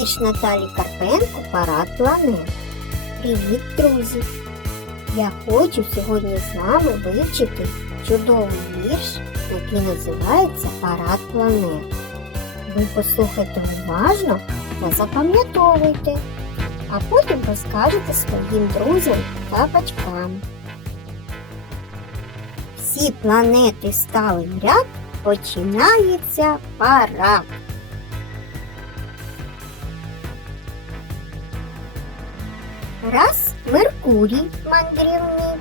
Вірш Наталі Карпенко Парад планет. Привіт, друзі! Я хочу сьогодні з вами вивчити чудовий вірш, який називається Парад планет. Ви послухайте уважно та запам'ятовуйте, а потім розкажете своїм друзям та батькам. Всі планети стали в ряд, починається парад. Раз Меркурій мандрівник,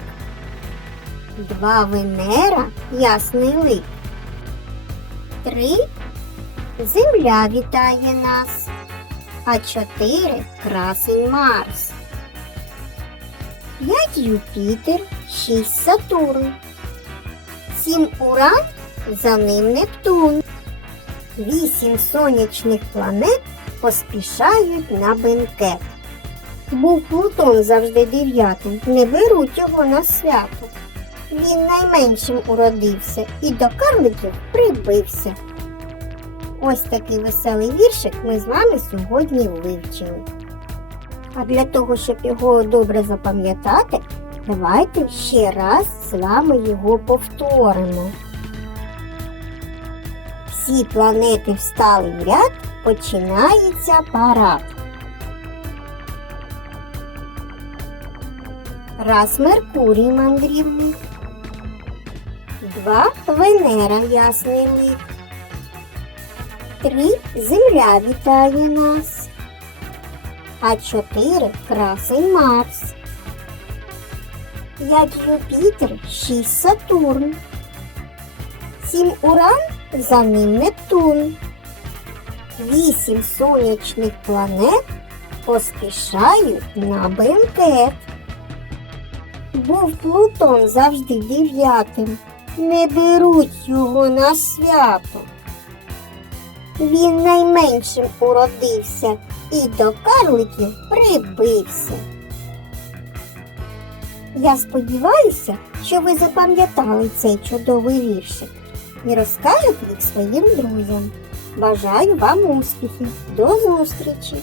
два Венера ясний лик, три Земля вітає нас, а чотири красень Марс, п'ять Юпітер, шість Сатурн, сім Уран, за ним Нептун, вісім сонячних планет поспішають на бенкет. Був Плутон завжди дев'ятим, не беруть його на свято. Він найменшим уродився і до карликів прибився. Ось такий веселий віршик ми з вами сьогодні вивчили. А для того, щоб його добре запам'ятати, давайте ще раз з вами його повторимо. Всі планети встали в ряд, починається парад. Раз Меркурій мандрівник, два Венера ясний три Земля вітає нас, а чотири красень Марс, п'ять Юпітер, шість Сатурн, сім Уран, за ним Нептун, вісім сонячних планет поспішають на бенкет. Був Плутон завжди дев'ятим, не беруть його на свято. Він найменшим уродився і до карликів прибився. Я сподіваюся, що ви запам'ятали цей чудовий віршик і розкажете їх своїм друзям. Бажаю вам успіхів. До зустрічі!